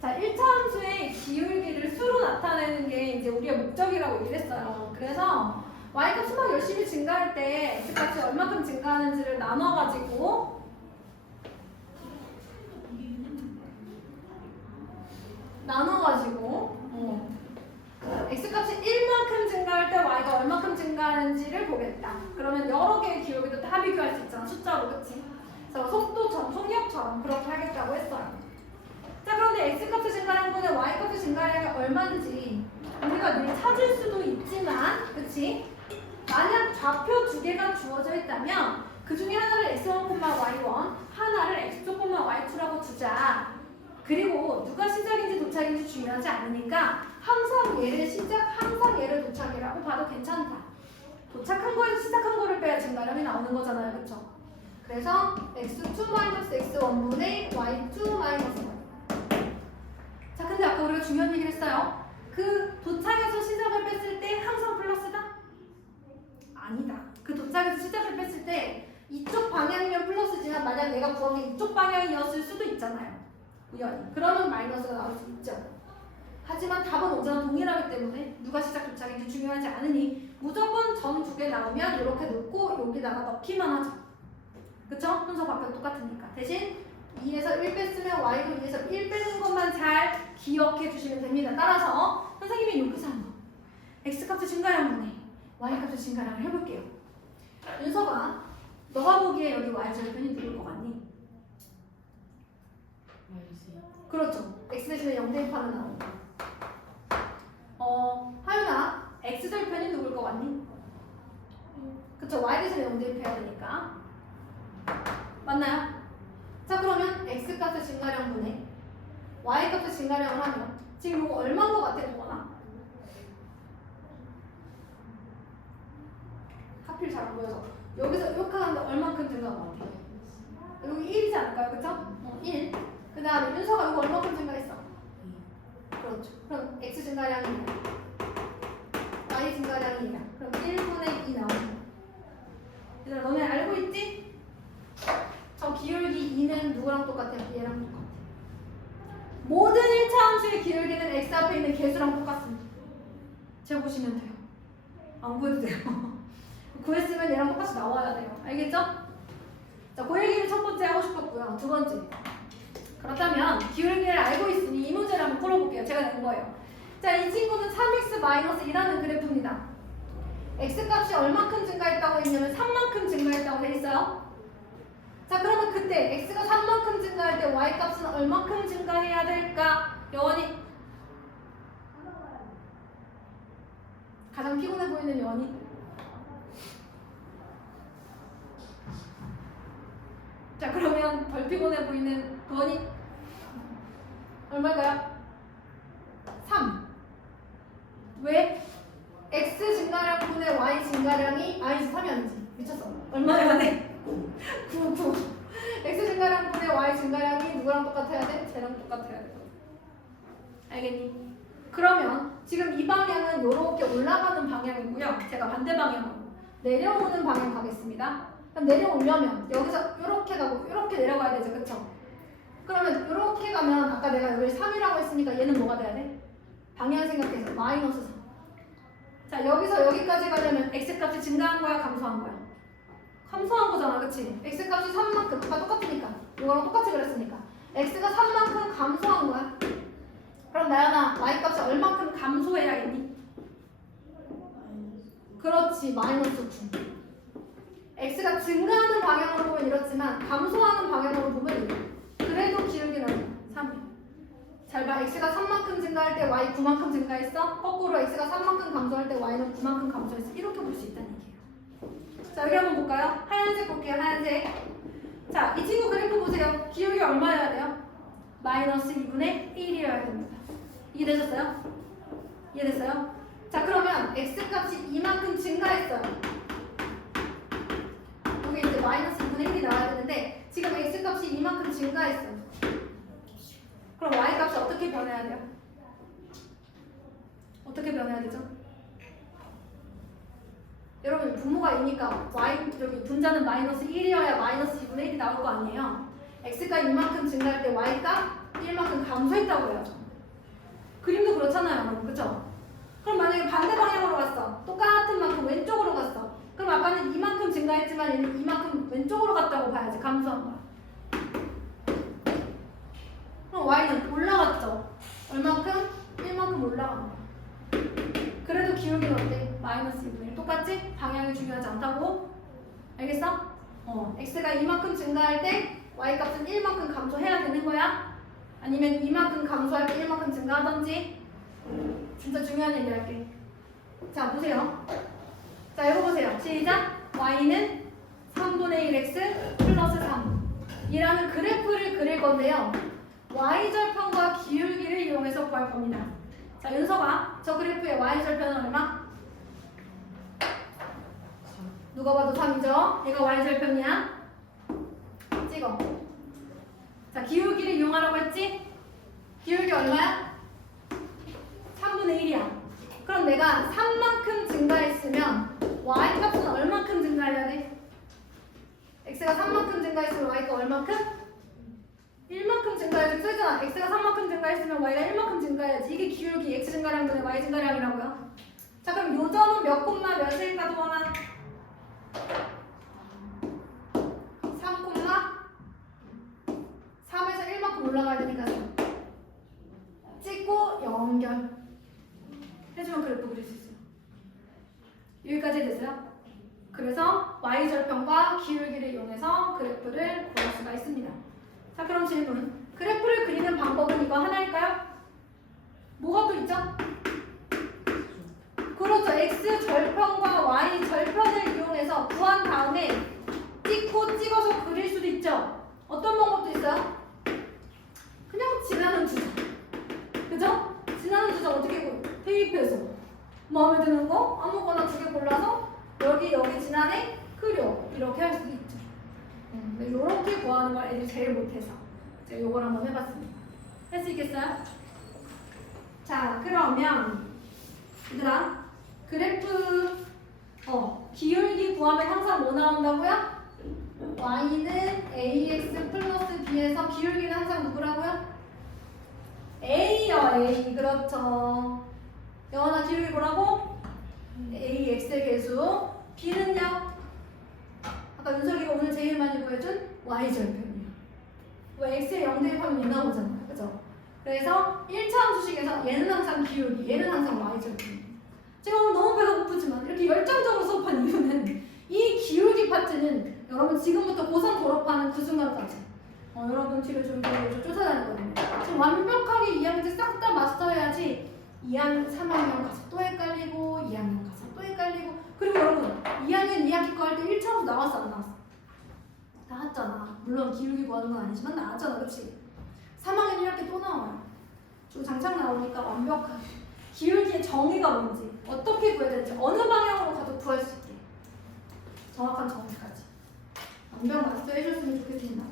자, 1차 함수의 기울기를 수로 나타내는 게 이제 우리의 목적이라고 얘기를 했어요. 그래서 y값 수만 열심히 증가할 때 x값이 얼마큼 증가하는지를 나눠가지고 x값이 1만큼 증가할 때 y가 얼마큼 증가하는지를 보겠다. 그러면 여러 개의 기울기도 다 비교할 수 있잖아, 숫자로. 그치? 그래서 속도처럼, 속력처럼 그렇게 하겠다고 했어요. 자, 그런데 x값의 증가량분의 y값의 증가량이 얼마인지 우리가 늘 찾을 수도 있지만, 그치? 만약 좌표 두 개가 주어져 있다면 그 중에 하나를 x1, y1, 하나를 x2, y2라고 두자. 그리고 누가 시작인지 도착인지 중요하지 않으니까 항상 얘를 시작, 항상 얘를 도착이라고 봐도 괜찮다. 도착한 거에서 시작한 거를 빼야 증가량이 나오는 거잖아요. 그쵸? 그래서 x2-x1분의 y2-y. 자, 근데 아까 우리가 중요한 얘기를 했어요. 그 도착에서 시작을 뺐을 때 항상 플러스다? 아니다. 그 도착에서 시작을 뺐을 때 이쪽 방향이면 플러스지만 만약 내가 구한 게 이쪽 방향이었을 수도 있잖아요. 우연히. 그러면 마이너스가 나올 수 있죠. 하지만 답은 언제나 동일하기 때문에 누가 시작 도착인지 중요하지 않으니 무조건 점 두 개 나오면 이렇게 놓고 여기다가 넣기만 하죠. 그쵸? 순서 바뀌어도 똑같으니까. 대신 2에서 1 뺐으면 y도 2에서 1 빼는 것만 잘 기억해 주시면 됩니다. 따라서 선생님이 여기서 한번 x값의 증가량분의 y값의 증가량을 해볼게요. 윤서가 너가 보기에 여기 y절편이 누굴 것 같니? 그렇죠. x 대신에 0 대입하면 나온다. 하윤아, x절편이 누굴 것 같니? 그쵸, y 대신에 0 대입해야 되니까. 맞나요? 자, 그러면 x값의 증가량분의 y값의 증가량을 하면 지금 이거 얼마인 것 같아, 누구나? 하필 잘 안 보여서 여기서 이렇게 하는데 얼만큼 증가한 것 같아? 여기 1이지 않을까요? 그쵸? 1. 그 다음에 윤서가 이거 얼마큼 증가했어? 그렇죠. 그럼 x 증가량이 2야. y 증가량이 2야. 그럼 1분의 2 나옵니다. 얘들아, 너네 알고 있지? 저 기울기 2는 누구랑 똑같아요? 얘랑 똑같아. 모든 1차 함수의 기울기는 x 앞에 있는 개수랑 똑같습니다. 재보시면 돼요. 안 구해도 돼요. 구했으면 얘랑 똑같이 나와야 돼요. 알겠죠? 자, 그 얘기를 첫 번째 하고 싶었고요. 두 번째. 그렇다면 기울기를 알고 있으니 이 문제를 한번 풀어볼게요. 제가 낸 거예요. 자, 이 친구는 3x-1이라는 그래프입니다. x값이 얼마큼 증가했다고 했냐면 3만큼 증가했다고 돼 있어요. 자, 그러면 그때 x가 3만큼 증가할 때 y값은 얼마큼 증가해야 될까? 여원이 가장 피곤해 보이는 여원이 자, 그러면 덜 피곤해 보이는 도원이 얼마일까요? 3. 왜? x 증가량분의 y 증가량이 아니지 3이 아니지 미쳤어. 얼마여야 돼? 9. x 증가량분의 y 증가량이 누구랑 똑같아야 돼? 쟤랑 똑같아야 돼. 알겠니? 그러면 지금 이 방향은 이렇게 올라가는 방향이고요. 제가 반대 방향으로 내려오는 방향 가겠습니다. 그럼 내려오려면 여기서 이렇게 가고 이렇게 내려가야 되죠. 그쵸? 그러면 이렇게 가면 아까 내가 여기 3이라고 했으니까 얘는 뭐가 돼야 돼? 방향 생각해서 마이너스 3. 자, 여기서 여기까지 가려면 x값이 증가한 거야? 감소한 거야? 감소한 거잖아. 그치? x값이 3만큼 다 똑같으니까 이거랑 똑같이 그랬으니까 x가 3만큼 감소한 거야. 그럼 나연아 y값이 얼만큼 감소해야겠니? 그렇지. 마이너스 9. x가 증가하는 방향으로 보면 이렇지만 감소하는 방향으로 보면 이래. 그래도 기울기는 3이야. 잘 봐. x가 3만큼 증가할 때 y 9만큼 증가했어. 거꾸로 x가 3만큼 감소할 때 y는 9만큼 감소했어. 이렇게 볼 수 있다는 얘기예요. 자, 여기 한번 볼까요? 하얀색 볼게요. 하얀색. 자, 이 친구 그래프 보세요. 기울기 얼마여야 돼요? 마이너스 2분의 1이어야 됩니다. 이해되셨어요? 이해됐어요? 자, 그러면 x값이 이만큼 증가했어요. 여기 이제 마이너스 2분의 1이 나와야 되는데 지금 x값이 이만큼 증가했어요. 그럼 y값이 어떻게 변해야 돼요? 어떻게 변해야 되죠? 여러분 분모가 2니까 y 여기 분자는 마이너스 1이어야 마이너스 2분의 1이 나올 거 아니에요? x가 이만큼 증가할 때 y값 1만큼 감소했다고 해야죠. 그림도 그렇잖아요, 여러분. 그쵸? 그럼 만약에 반대 방향으로 갔어. 똑같은 만큼 왼쪽으로 갔어. 그럼 아까는 이만큼 증가했지만 얘는 이만큼 왼쪽으로 갔다고 봐야지. 감소한 거야. 그럼 y는 올라갔죠. 얼만큼? 1만큼 올라간 거야. 그래도 기울기는 어때? 마이너스 2분의 1. 똑같지? 방향이 중요하지 않다고? 알겠어? x가 이만큼 증가할 때 y값은 1만큼 감소해야 되는 거야? 아니면 이만큼 감소할 때 1만큼 증가하던지? 진짜 중요한 얘기 할게. 자, 보세요. 자, 이거 보세요. 시작! y는 3분의 1x 플러스 3 이라는 그래프를 그릴 건데요. y절편과 기울기를 이용해서 구할 겁니다. 자, 윤서가 저 그래프의 y절편은 얼마? 누가 봐도 3이죠? 얘가 y절편이야. 찍어. 자, 기울기를 이용하라고 했지? 기울기 얼마야? 3분의 1이야. 그럼 내가 3만큼 증가했으면 y값은 얼만큼 증가해야 돼? x가 3만큼 증가했으면 y가 얼만큼? 1만큼 증가해야지. 써있잖아. x가 3만큼 증가했으면 y가 1만큼 증가해야지. 이게 기울기 x 증가량 분의 y 증가량이라고요. 자, 그럼 요 점은 몇 콤마 몇일까 도원아? 3 콤마 3에서 1만큼 올라가야 되니까 찍고 연결 해주면 그래프 그릴 수 있어요. 여기까지 됐어요? 그래서 y절편과 기울기를 이용해서 그래프를 구할 수가 있습니다. 자, 그럼 질문. 그래프를 그리는 방법은 이거 하나일까요? 뭐가 또 있죠? 그렇죠. x절편과 y절편을 이용해서 구한 다음에 찍고 찍어서 그릴 수도 있죠. 어떤 방법도 있어요? 그냥 지나는 주자. 그죠? 지나는 주자 어떻게 구? 대입해서 마음에 드는 거 아무거나 2개 골라서 여기 지나네? 그려. 이렇게 할 수도 있죠. 이렇게 구하는 걸 애들이 제일 못해서 제가 요걸 한번 해봤습니다. 할 수 있겠어요? 자, 그러면 얘들아 그래프 기울기 구하면 항상 뭐 나온다고요? y는 ax 플러스 b에서 기울기는 항상 누구라고요? a요. a. 그렇죠. 영원아 기울기 뭐라고? ax의 계수. b는요? 아까 윤석이가 오늘 제일 많이 보여준 y절편이에요. 왜 x에 0 대입하면 얘 나오잖아요. 그죠? 그래서 1차원 수식에서 얘는 항상 기울기, 얘는 항상 y절편이에요. 제가 오늘 너무 배가 고프지만 이렇게 열정적으로 수업한 이유는 이 기울기 파트는 여러분 지금부터 고3 졸업하는 그 순간까지 여러분 뒤를 좀 쫓아다니거든요. 지금 완벽하게 2학년 때 싹 다 마스터해야지 2학년, 3학년 가서 또 헷갈리고 2학년 가서 또 헷갈리고 그리고 여러분 2학년 2학기 거 할 때 1차원도 나왔어 안 나왔어? 나왔잖아. 물론 기울기 구하는 건 아니지만 나왔잖아. 그치? 3학년 1학기 또 나와요. 또 장창 나오니까 완벽하게 기울기의 정의가 뭔지 어떻게 구해야 되는지 어느 방향으로 가도 구할 수 있게 정확한 정의까지 완벽 마스터 해줬으면 좋겠습니다.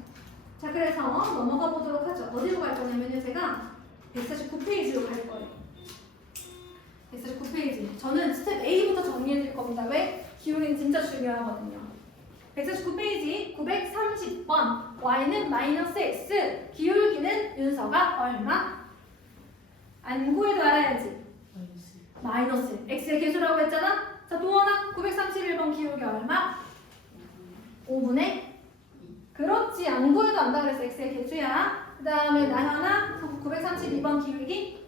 자, 그래서 넘어가 보도록 하죠. 어디로 갈 거냐면요. 제가 149페이지로 갈 거예요. 149페이지. 저는 스텝 A부터 정리해 드릴 겁니다. 왜? 기울기는 진짜 중요하거든요. 149페이지 930번 y는 마이너스 x 기울기는 윤서가 얼마? 안 구해도 알아야지. 마이너스 x의 계수라고 했잖아. 자, 도원아 931번 기울기 얼마? 5분의 그렇지. 안 구해도 안다 그래서 x의 계수야. 그 다음에 나현아 932번 기울기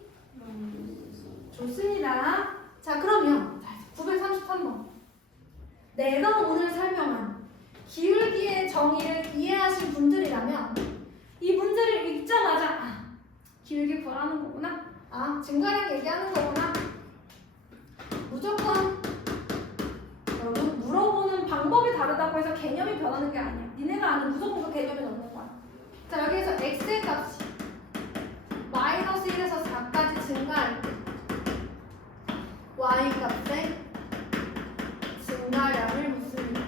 좋습니다. 자, 그러면 933번 내가 오늘 설명한 기울기의 정의를 이해하신 분들이라면 이 문제를 읽자마자 기울기 구하는 거구나. 증가량 얘기하는 거구나. 무조건 여러분 물어보는 방법이 다르다고 해서 개념이 변하는 게 아니야. 니네가 아는 무조건 그 개념에 넣는 거야. 자, 여기에서 x의 값이 마이너스 1에서 4까지 증가할 때 y 값의 증가량을 묻습니다.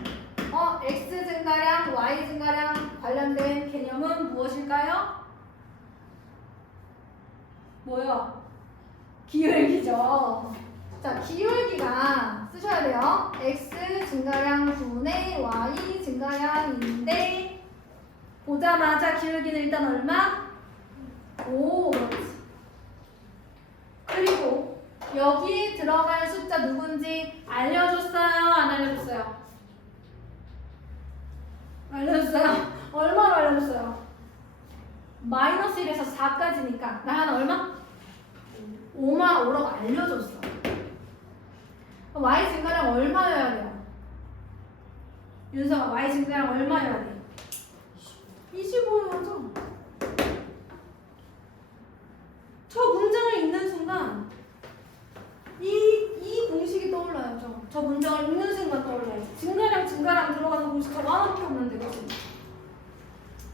x 증가량, y 증가량 관련된 개념은 무엇일까요? 뭐요? 기울기죠. 자, 기울기가 쓰셔야 돼요. x 증가량 분의 y 증가량인데 보자마자 기울기는 일단 얼마? 5 그렇지. 그리고 여기 들어갈 숫자 누군지 알려줬어요? 안 알려줬어요? 알려줬어요? 얼마로 알려줬어요? 마이너스 1에서 4까지니까 나 하나 얼마? 5만 5라고 알려줬어. y 증가량 얼마여야 돼요? 윤서가 y 증가량 얼마여야 돼? 25여야죠. 저 문장을 읽는 순간 이 공식이 떠올라요. 저 문장을 읽는 순간 떠올라요. 증가량 들어가는 공식 저 하나밖에 없는데 그치?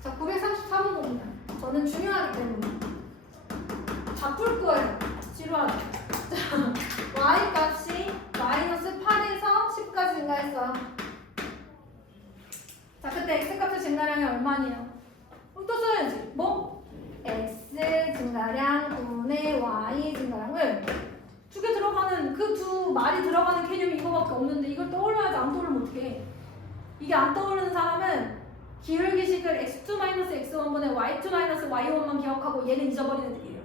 자, 934번 봅니다. 저는 중요하기 때문에 다 풀 거예요. 지루하죠? 자, y 값이 마이너스 8에서 10까지 증가했어요. 자, 그때 x 값의 증가량이 얼마니에요? 또 써야지. 뭐? x 증가량 분의 y 증가량. 왜? 두 개 들어가는 그 두 말이 들어가는 개념이 이거밖에 없는데 이걸 떠올려야지. 안 떠올리면 어떡해. 이게 안 떠오르는 사람은 기울기식을 x2-x1분의 y2-y1만 기억하고 얘는 잊어버리는 애들이에요.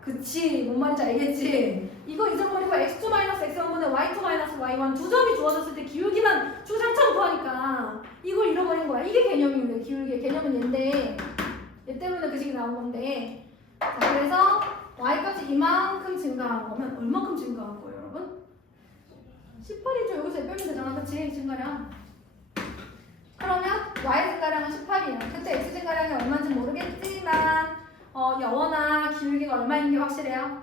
그치? 뭔 말인지 알겠지? 이거 잊어버리고 x2-x1분의 y2-y1 두 점이 주어졌을 때 기울기만 주상처럼 구하니까 이걸 잃어버린 거야. 이게 개념인데 기울기의 개념은 얘인데 얘 때문에 그 식이 나온 건데 자, 그래서 y값이 이만큼 증가한 거면 얼마큼 증가한 거예요, 여러분? 18이죠. 여기서 빼면 되잖아. 그치? 증가량. 그러면 y 증가량은 18이에요. 그때 x 증가량이 얼마인지 모르겠지만 여원아 기울기가 얼마인 게 확실해요.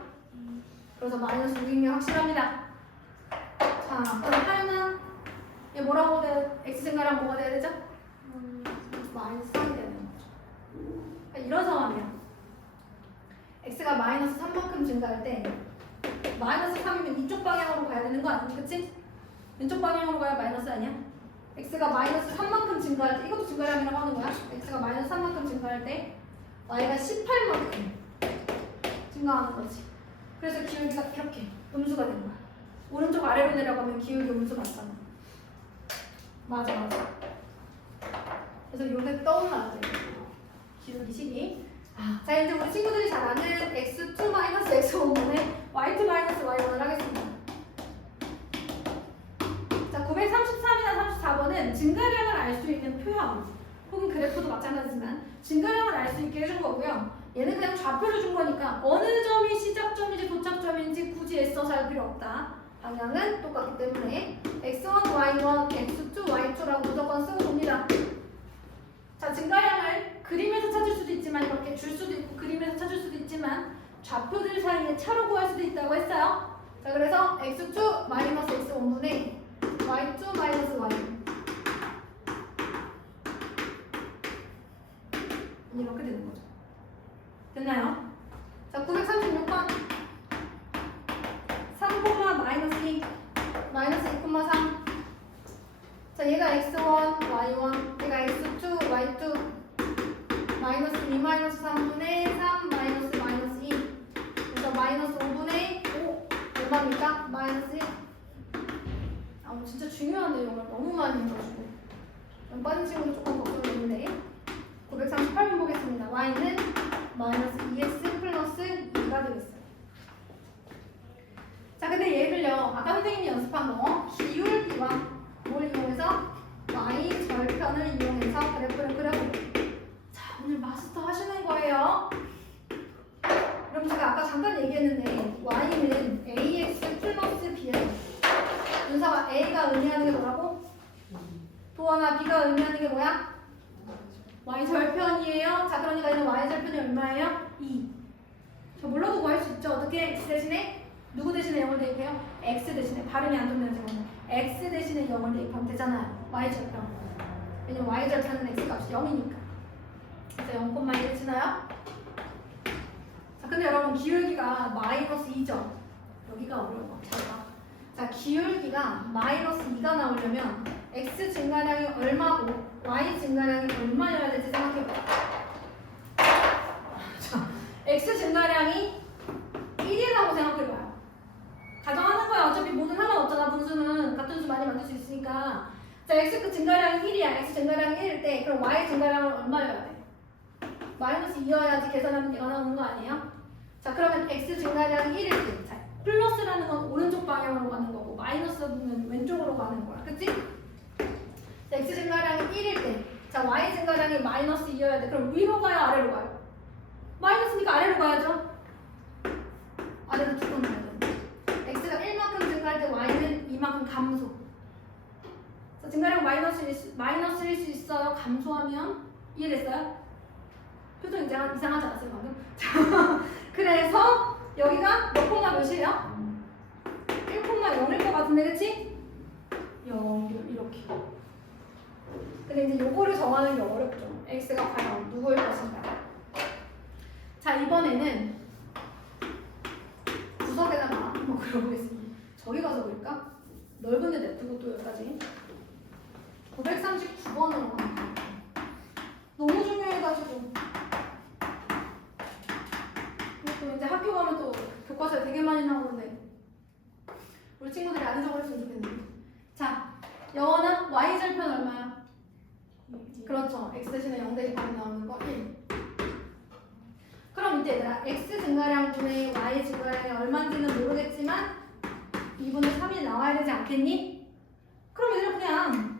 그래서 마이너스 6인 게 확실합니다. 자, 그럼 하연아 얘 뭐라고 돼야 x 증가량 뭐가 돼야 되죠? 마이너스 3이 되는 거죠. 그러니까 이런 상황이야. x가 마이너스 3만큼 증가할 때 마이너스 3이면 이쪽 방향으로 가야 되는 거 아니야? 그치? 왼쪽 방향으로 가야 마이너스 아니야? x가 마이너스 3만큼 증가할 때 이것도 증가량이라고 하는 거야. x가 마이너스 3만큼 증가할 때 y가 18만큼 증가하는 거지. 그래서 기울기가 이렇게 음수가 된 거야. 오른쪽 아래로 내려가면 기울기 음수 맞잖아. 맞아. 그래서 요게 떠올라야 돼. 기울기식이. 자, 이제 우리 친구들이 잘 아는 x2-x1분의 y2-y1을 하겠습니다. 자, 933이나 34번은 증가량을 알 수 있는 표현 혹은 그래프도 마찬가지지만 증가량을 알 수 있게 해준 거고요. 얘는 그냥 좌표를 준 거니까 어느 점이 시작점인지 도착점인지 굳이 애써 살 필요 없다. 방향은 똑같기 때문에 x1, y1, x2, y2라고 무조건 쓰고 봅니다. 자, 증가량을 그림에서 찾을 수도 있지만 이렇게 줄 수도 있고 그림에서 찾을 수도 있지만 좌표들 사이에 차로 구할 수도 있다고 했어요. 자, 그래서 x2 마이너스 x1분의 y2 마이너스 y1 이렇게 되는 거죠. 됐나요? 자, 936번 3, 마이너스 2 마이너스 2,3 자, 얘가 x1, y1 얘가 x2, y2 마이너스 2 마이너스 3분의 3 마이너스 마이너스 2 그래서 마이너스 5분의 5 얼마입니까? 마이너스 1 진짜 중요한 내용을 너무 많이 해가지고 빠진 친구도 조금 걱정되는데 938번 보겠습니다. y는 마이너스 2x 플러스 2가 되겠어요. 자, 근데 얘를요 아까 선생님이 연습한 거 기울기와 뭘 이용해서 y 절편을 이용해서 그래프를 그려볼게요. 자, 오늘 마스터 하시는 거예요. 그럼 제가 아까 잠깐 얘기했는데 y는 ax 플러스 b예요. 윤서가 a가 의미하는 게 뭐라고? 도원아 b가 의미하는 게 뭐야? y 절편이에요. 자, 그러니까 얘는 y 절편이 얼마예요? 2. 저 몰라도 구할 수 있죠. 어떻게? x 대신에 누구 대신에 0을 대입해요? x 대신에 발음이 안 좋네요. 지금 x 대신에 0을 대입하면 되잖아요. y 절편. 왜냐면 y 절편은 x 값이 0이니까. 그래서 0,1 치나요? 자, 근데 여러분 기울기가 마이너스 2죠. 여기가 어려워. 잘 봐. 자, 기울기가 마이너스 2가 나오려면 x 증가량이 얼마고 y 증가량이 얼마여야 될지 생각해봐. 자, x 증가량이 1이라고 생각해봐요. 가정하는 거야. 어차피 뭐든 상관없잖아. 분수는 같은 수 많이 만들 수 있으니까. 자, x 증가량이 1이야. x 증가량이 1일 때 그럼 y 증가량은 얼마여야 돼? 마이너스 2여야지 계산하면 얘가 나오는 거 아니에요? 자, 그러면 x 증가량이 1일 때. 자, 플러스라는 건 오른쪽 방향으로 가는 거고 마이너스는 왼쪽으로 가는 거야. 그치? 자, x 증가량이 1일 때. 자, y 증가량이 마이너스 2여야 돼. 그럼 위로 가요? 아래로 가요? 마이너스니까 아래로 가야죠. 아래로 두 번 가야 돼. x가 1만큼 증가할 때 y는 이만큼 감소. 자, 증가량 마이너스일 수 있어요. 감소하면 이해됐어요? 표정 이상하지 않았어요 방금? 자, 그래서 여기가 몇 콤마 몇이에요? 1,0일 것 같은데 그치? 0 이렇게. 근데 이제 요거를 정하는 게 어렵죠. x가 과연 누구일 것인가. 자, 이번에는 구석에다가 한번 그려보겠습니다. 저기 가서 그릴까? 넓은 데 냅두고 또 여기까지 939번으로 갑니다. 너무 중요해가지고 또 이제 학교 가면 또 교과서에 되게 많이 나오는데 우리 친구들이 안 적어줬으면 좋겠는데. 자, 영어는 y 절편 얼마야? 그렇죠. x 대신에 0 대입하면 나오는 거 1. 그럼 이때 얘들아 x 증가량분의 y 증가량이 얼마인지는 모르겠지만 2분의 3이 나와야 되지 않겠니? 그럼 얘들아 그냥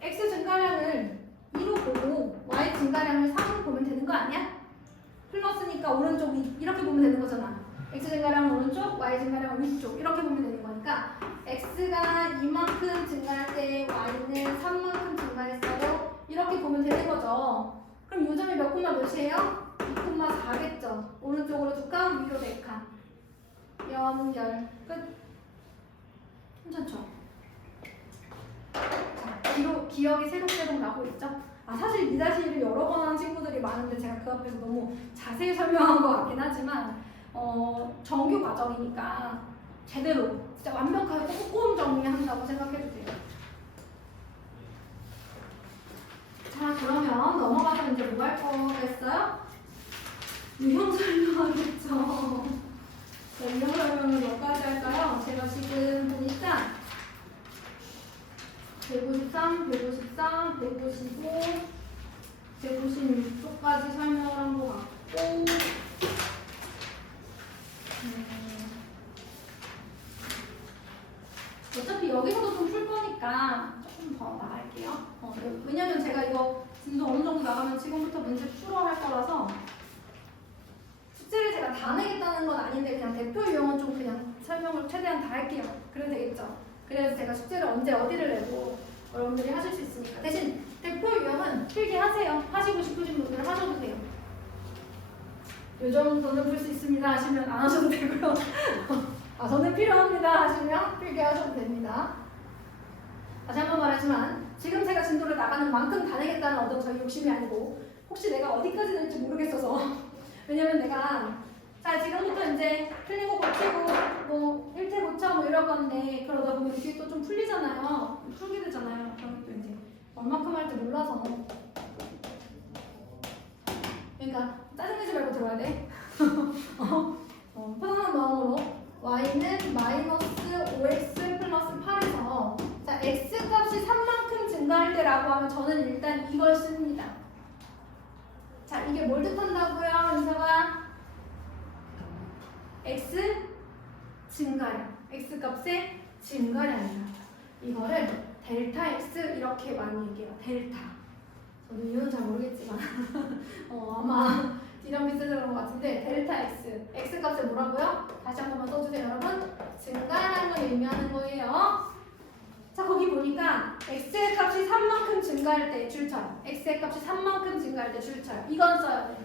x 증가량을 2로 보고 y 증가량을 3으로 보면 되는 거 아니야? 플러스니까 오른쪽이 이렇게 보면 되는 거잖아. x 증가량은 오른쪽, y 증가량은 위쪽 이렇게 보면 되는 거니까 x가 이만큼 증가할 때 y는 3만큼 증가했어요. 이렇게 보면 되는 거죠. 그럼 요점이 몇 콤마 몇이에요? 2,4겠죠. 오른쪽으로 두 칸, 위로 네 칸. 연결 끝. 괜찮죠? 자, 기억이 새록새록 나고 있죠? 아, 사실 2-1을 여러 번 하는 친구들이 많은데 제가 그 앞에서 너무 자세히 설명한 것 같긴 하지만 정규 과정이니까 제대로 진짜 완벽하게 꼼꼼 정리한다고 생각해도 돼요. 자, 그러면 넘어가서 이제 뭐 할 거겠어요? 유형 설명하겠죠. 자, 유형 설명을 몇 가지 할까요? 제가 지금 보니까 153, 153, 155, 156쪽까지 설명을 한 것 같고 어차피 여기서도 좀 풀 거니까 조금 더 나갈게요. 왜냐면 제가 이거 진도 어느 정도 나가면 지금부터 문제 풀어 할 거라서 숙제를 제가 다 내겠다는 건 아닌데 그냥 대표 유형은 좀 그냥 설명을 최대한 다 할게요. 그래도 되겠죠? 그래서 제가 숙제를 언제 어디를 내고 여러분들이 하실 수 있으니까 대신 대표 유형은 필기 하세요. 하시고 싶으신 분들은 하셔도 돼요. 요 정도는 풀 수 있습니다 하시면 안 하셔도 되고요. 아, 저는 필요합니다 하시면 필기 하셔도 됩니다. 다시 한번 말하지만 지금 제가 진도를 나가는 만큼 다 내겠다는 어떤 저희 욕심이 아니고 혹시 내가 어디까지 될지 모르겠어서 왜냐면 내가 자 지금부터 이제 틀린 거 고치고 뭐 1태 고쳐 뭐 이럴 건데 그러다 보면 이게 또 좀 풀리잖아요. 풀게 되잖아요. 그럼 또 이제 얼마큼 할지 몰라서 그러니까 짜증내지 말고 들어야 돼. 편안한 마음으로 y는 마이너스 5x 플러스 8에서 자 x 값이 3만큼 증가할 때라고 하면 저는 일단 이걸 씁니다. 자 이게 뭘 뜻한다고요 윤서가? x 증가량 x 값의 증가량이다. 이거를 델타 x 이렇게 많이 얘기해요. 델타. 저는 이유는 잘 모르겠지만 아마 이런 비슷한 것 같은데 델타 x x 값을 뭐라고요? 다시 한 번만 써주세요 여러분. 증가량을 의미하는 거예요. 자 거기 보니까 x의 값이 3만큼 증가할 때 줄쳐요. x의 값이 3만큼 증가할 때 줄쳐요. 이건 써야 돼.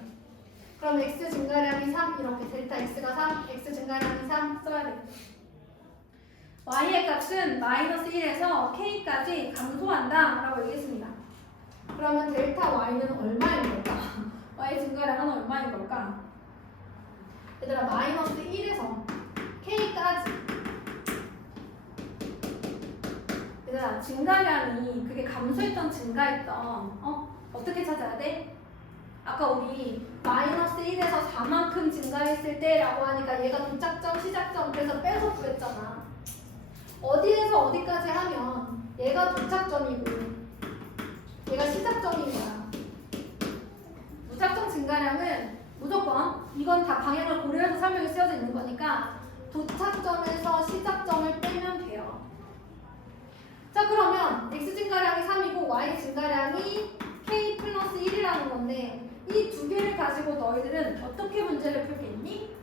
그럼 x 증가량이 3 이렇게 델타 x가 3 x 증가량이 3 써야 돼. y의 값은 마이너스 1에서 k까지 감소한다 라고 얘기했습니다. 그러면 델타 y는 얼마인 걸까? y 증가량은 얼마인 걸까? 얘들아 마이너스 1에서 k까지 얘들아 증가량이 그게 감소했던 증가했던 어떻게 찾아야 돼? 아까 우리 마이너스 1에서 4만큼 증가했을 때라고 하니까 얘가 도착점, 시작점 그래서 빼서 구했잖아. 어디에서 어디까지 하면 얘가 도착점이고 얘가 시작점인 거야. 무슨 도착점 증가량은 무조건 이건 다 방향을 고려해서 설명이 쓰여져 있는 거니까 도착점에서 시작점을 빼면 돼요. 자 그러면 x 증가량이 3이고 y 증가량이 k 플러스 1이라는 건데 이 두 개를 가지고 너희들은 어떻게 문제를 풀겠니?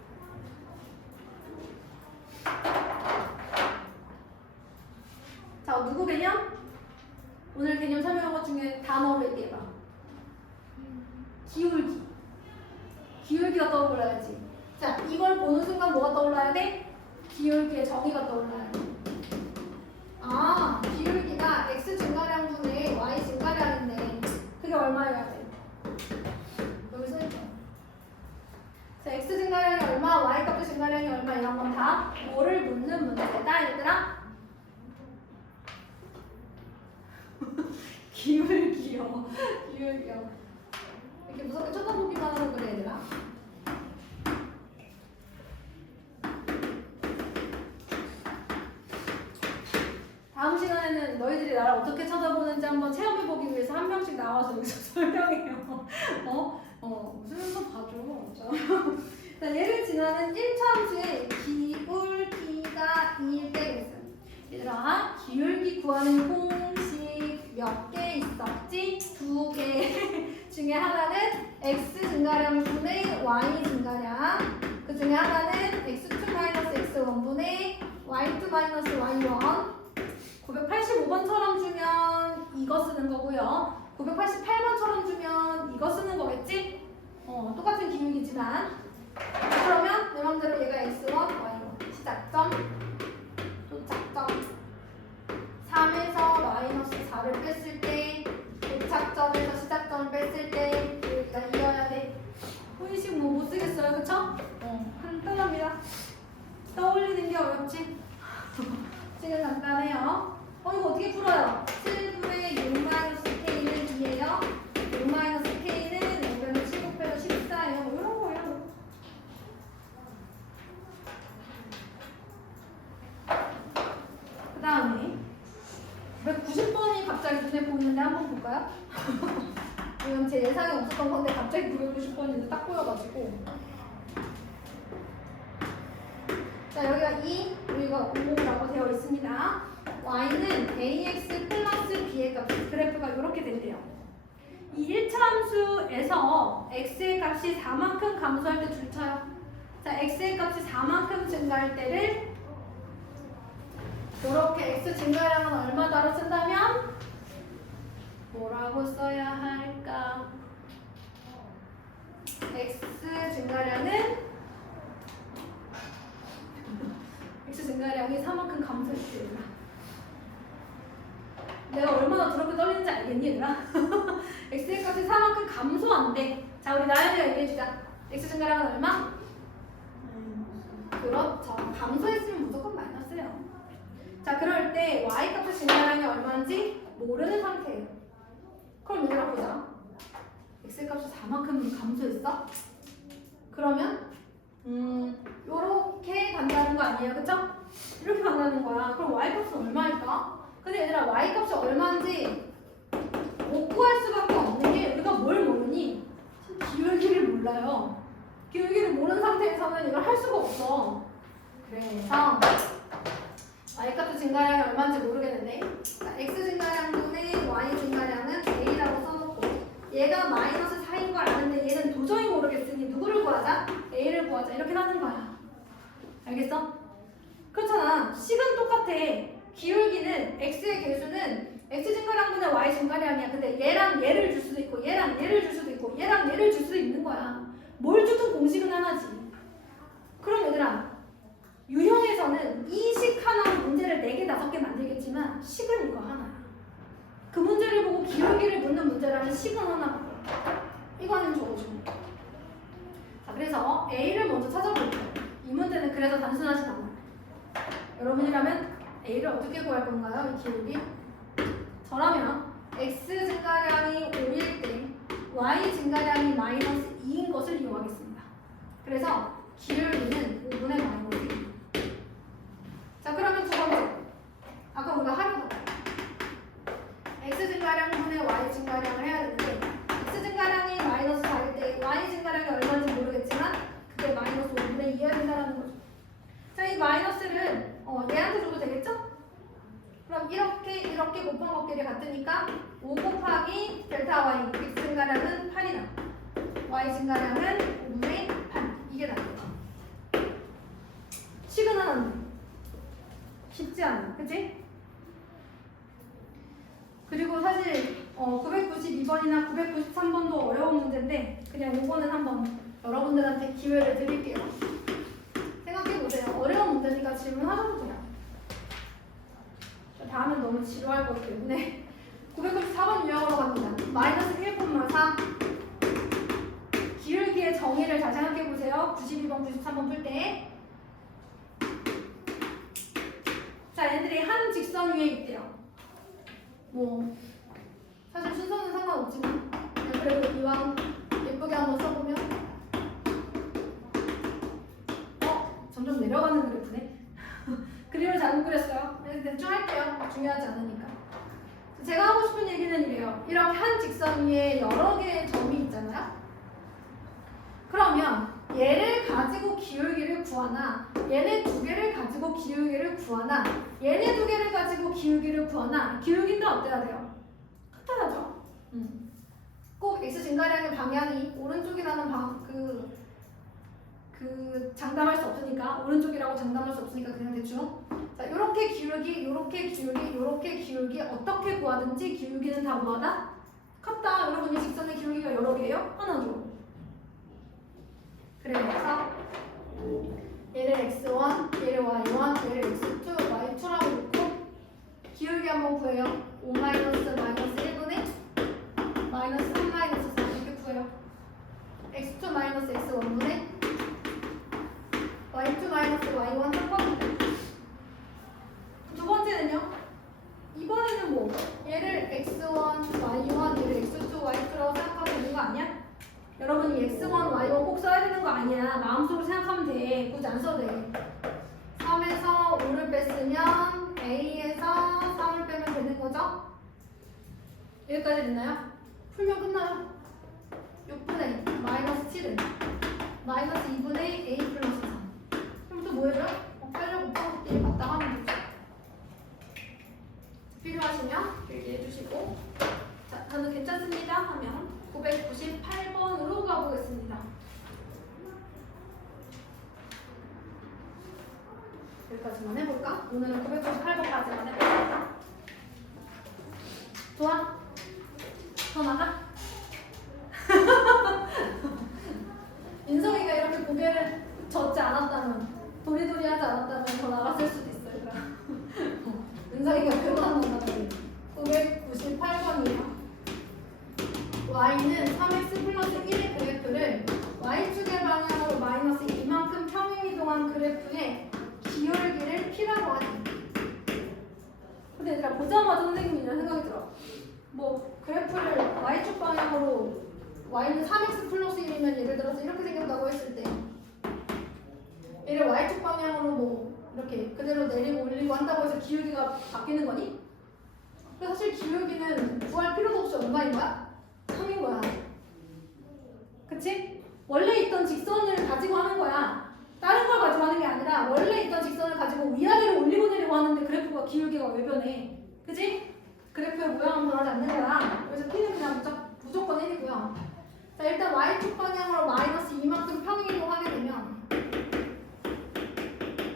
자 누구 개념? 오늘 개념 설명한 것 중에 단어로 얘기해봐. 기울기. 기울기가 떠올라야지. 자 이걸 보는 순간 뭐가 떠올라야 돼? 기울기의 정의가 떠올라야 돼. 아 기울기가 x 증가량분의 y 증가량인데 그게 얼마여야 돼? 여기 써있죠. 자 x 증가량이 얼마, y 값의 증가량이 얼마 이런 건 다 뭐를 묻는 문제다 얘들아? 기울기요. 기울기요. 이렇게 무섭게 쳐다보기만 하는 거래 얘들아. 다음 시간에는 너희들이 나를 어떻게 쳐다보는지 한번 체험해보기 위해서 한 명씩 나와서 여기서 설명해요. 무슨 거 봐줘. 자, 얘를 지나는 1차 함수의 기울기가 2일 때 얘들아 기울기 구하는 공식 몇 개 있었지? 2개 중에 하나는 x 증가량 분의 y 증가량 그 중에 하나는 x2-x1분의 y2-y1 985번처럼 주면 이거 쓰는 거고요 988번처럼 주면 이거 쓰는 거겠지? 똑같은 기울기지만 그러면 내 맘대로 얘가 x1, y1 시작점 도착점 3에서 마이너스 4를 뺐을 때 도착점에서 시작점을 뺐을 때 여기가 이어야 돼. 호의식 뭐 못 쓰겠어요, 그쵸? 간단합니다. 떠올리는 게 어렵지? 지금 간단해요. 이거 어떻게 풀어요? 7분의 6-k는 2예요. 6-k는 5분의 7 곱해서 14예요. 이런 거예요. 그 다음에 990번이 갑자기 눈에 보이는데 한번 볼까요? 이건 제 예상에 없었던 건데 갑자기 990번이 딱 보여가지고 자 여기가 2, 여기가 5라고 되어 있습니다. y는 ax 플러스 b의 값 그래프가 이렇게 된대요. 이 1차 함수에서 x의 값이 4만큼 감소할 때 줄쳐요. 자 x의 값이 4만큼 증가할 때를 이렇게 x 증가량은 얼마다로 쓴다면 뭐라고 써야 할까? x 증가량은 x 증가량이 4만큼 감소했지. 내가 얼마나 더럽게 떨리는지 알겠니 얘들아? x의 값이 4만큼 감소한대. 자 우리 나연이가 얘기해주자. x 증가량은 얼마? 그렇죠. 감소했으면 무조건 마이너스예요. 자 그럴 때 y값의 증가량이 얼마인지 모르는 상태예요. 그럼 얘들아 보자. x값이 4만큼 감소했어? 그러면 요렇게 간다는 거 아니에요, 그쵸? 이렇게 간다는 거야. 그럼 y값은 얼마일까? 근데 얘들아 y값이 얼마인지 못 구할 수밖에 없는 게 우리가 뭘 모르니? 기울기를 몰라요. 기울기를 모르는 상태에서는 이걸 할 수가 없어. 그래서 y값의 증가량이 얼마인지 모르겠는데 자, x 증가량분의 y 증가량은 a라고 써놓고 얘가 마이너스 4인 걸 아는데 얘는 도저히 모르겠으니 누구를 구하자? a를 구하자 이렇게 하는 거야. 알겠어? 그렇잖아. 식은 똑같아. 기울기는 x의 개수는 x 증가량분의 y 증가량이야. 근데 얘랑 얘를 줄 수도 있고 얘랑 얘를 줄 수도 있고 얘랑 얘를 줄 수도 있는 거야. 뭘 주든 공식은 하나지. 그럼 얘들아 유형에서는 이 식 하나 문제를 4개, 5개 만들겠지만 식은 이거 하나야. 그 문제를 보고 기울기를 묻는 문제라는 식은 하나고 이거는 적어주는 거야. 자, 그래서 A를 먼저 찾아볼게요. 이 문제는 그래서 단순하진 않아요. 여러분이라면 A를 어떻게 구할 건가요? 이 기울기? 저라면 X 증가량이 5일 때 Y 증가량이 마이너스 2인 것을 이용하겠습니다. 그래서 기울기는 5분의 마이너스 2. 자 그러면 두 번째 아까 우리가 하려고 x 증가량 분의 y 증가량을 해야 되는데 x 증가량이 마이너스 4일 때 그치? 그리고 사실 992번이나 993번도 어려운 문제인데 그냥 이거는 한번 여러분들한테 기회를 드릴게요. 생각해보세요. 어려운 문제니까 질문하셔도 돼요. 다음은 너무 지루할 거기 때문에 994번 유형으로 갑니다. 마이너스 1,4 기울기의 정의를 잘 생각해보세요. 92번, 93번 풀 때. 자, 얘네들이 한 직선 위에 있대요. 뭐 사실 순서는 상관없지만 그냥 그래도 이왕 예쁘게 한번 써보면 점점 내려가는 그래프네. 그림을 잘못 그렸어요. 대충 할게요. 중요하지 않으니까. 제가 하고 싶은 얘기는 이래요. 이렇게 한 직선 위에 여러 개의 점이 있잖아요. 그러면 얘를 가지고 기울기를 구하나 얘네 두 개를 가지고 기울기를 구하나 얘네 두 개를 가지고 기울기를 구하나 기울기는 다 어때야 돼요? 같아야죠. 꼭 x 증가량의 방향이 오른쪽이라는 그 장담할 수 없으니까 오른쪽이라고 장담할 수 없으니까 그냥 대충 자 요렇게 기울기 요렇게 기울기 요렇게 기울기 어떻게 구하든지 기울기는 다 뭐하다? 같다. 여러분 이 직선의 기울기가 여러 개예요? 하나죠. 그래서 얘를 x1, 얘를 y1, 얘를 x2, y2라고 놓고 기울기 한번 구해요. 5 마이너스 1분의 마이너스 3 마이너스 4 이렇게 구해요. x2 마이너스 x1분의 y2 마이너스 y1 한번인데 두 번째는요. 이번에는 뭐 얘를 x1, y1, 얘를 x2, y2라고 생각하고 있는 거 아니야? 여러분 이 x1, y1 꼭 써야 되는 거 아니야. 마음속으로 생각하면 돼. 굳이 안 써도 돼. 3에서 5를 뺐으면 a에서 3을 빼면 되는 거죠? 여기까지 됐나요? 풀면 끝나요. 6분의 마이너스 7은 마이너스 2분의 a 플러스 3. 그럼 또 뭐 해줘요? 빨려 곱하기 1 맞다 하면 되죠. 필요하시면 길게 해주시고 자, 저는 괜찮습니다 하면 998번으로 가보겠습니다. 여기까지만 해볼까? 오늘은 998번까지만 해볼까? 좋아? 더 나가? 인성이가 이렇게 고개를 젓지 않았다면 도리도리 하지 않았다면 더 나갔을 수도 있어요. 은성이가 그만 나가다니 998번이에요. y는 3x 플러스 1의 그래프를 y축의 방향으로 마이너스 이만큼 평행이동한 그래프의 기울기를 p라고 하지. 근데 얘들아 보자마자 선생님이 이런 생각이 들어. 뭐 그래프를 y축 방향으로 y는 3x 플러스 1이면 예를 들어서 이렇게 생겼다고 했을 때 얘를 y축 방향으로 뭐 이렇게 그대로 내리고 올리고 한다고 해서 기울기가 바뀌는 거니? 근데 사실 기울기는 구할 필요도 없이 얼마인 거야? 3인 거야. 그치? 원래 있던 직선을 가지고 하는 거야. 다른 걸 가지고 하는 게 아니라 원래 있던 직선을 가지고 위아래로 올리고 내리고 하는데 그래프가 기울기가 왜 변해? 그치? 그래프의 모양은 변하지 않는 거야. 그래서 P는 그냥 무조건 1이고요. 자, 일단 Y축 방향으로 마이너스 이만큼 평행이동하게 되면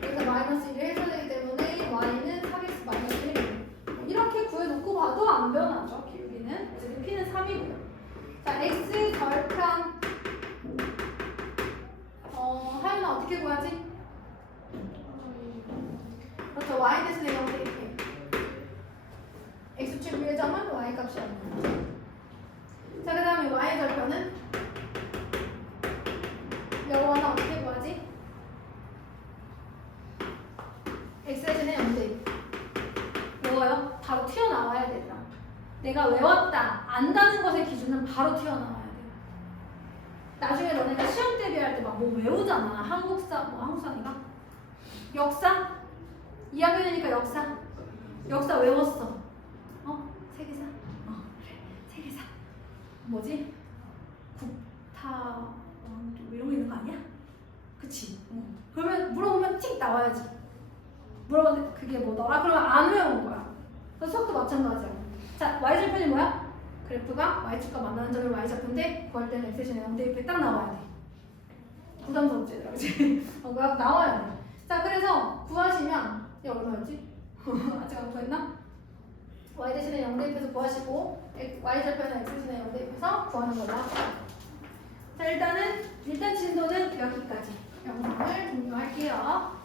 여기서 마이너스 1을 해소되기 때문에 Y는 3x 마이너스 1이에요. 이렇게 구해놓고 봐도 안 변하죠. 기울기는. 그래서 P는 3이고요. 자, x 절편 하연아 어떻게 구하지? 그렇죠. y 대신에 0 대입해. x축 위의 점은 y 값이 없는 거죠. 자, 그 다음에 y 절편은 요거 하나 어떻게 구하지? x 대신에 0 대입. 요거요? 바로 튀어나와야 되더라. 내가 외웠다, 안다는 것의 기준은 바로 튀어나와야 돼. 나중에 너네가 시험 대비할 때 막 뭐 외우잖아. 한국사인가? 역사? 2학년이니까 역사 외웠어. 세계사? 세계사. 뭐지? 국타 이런 거 있는 거 아니야? 그치? 그러면 물어보면 틱 나와야지. 물어봤는데 그게 뭐더라? 그러면 안 외운 거야. 그래서 수학도 마찬가지야. 자, y절편이 뭐야? 그래프가 y축과 만나는 점이 y좌표인데 구할 때는 x제곱에 0 대입해 딱 나와야 돼. 부담스럽지 얘들아, 그치? 나와야 돼. 자, 그래서 구하시면 얘 얼마였지? 아직 안 구했나? y 대신에 0 대입해서 구하시고 y 절편은 x 대신에 0 대입해서 구하는 걸로 할게요. 자 일단 진도는 여기까지 영상을 종료할게요.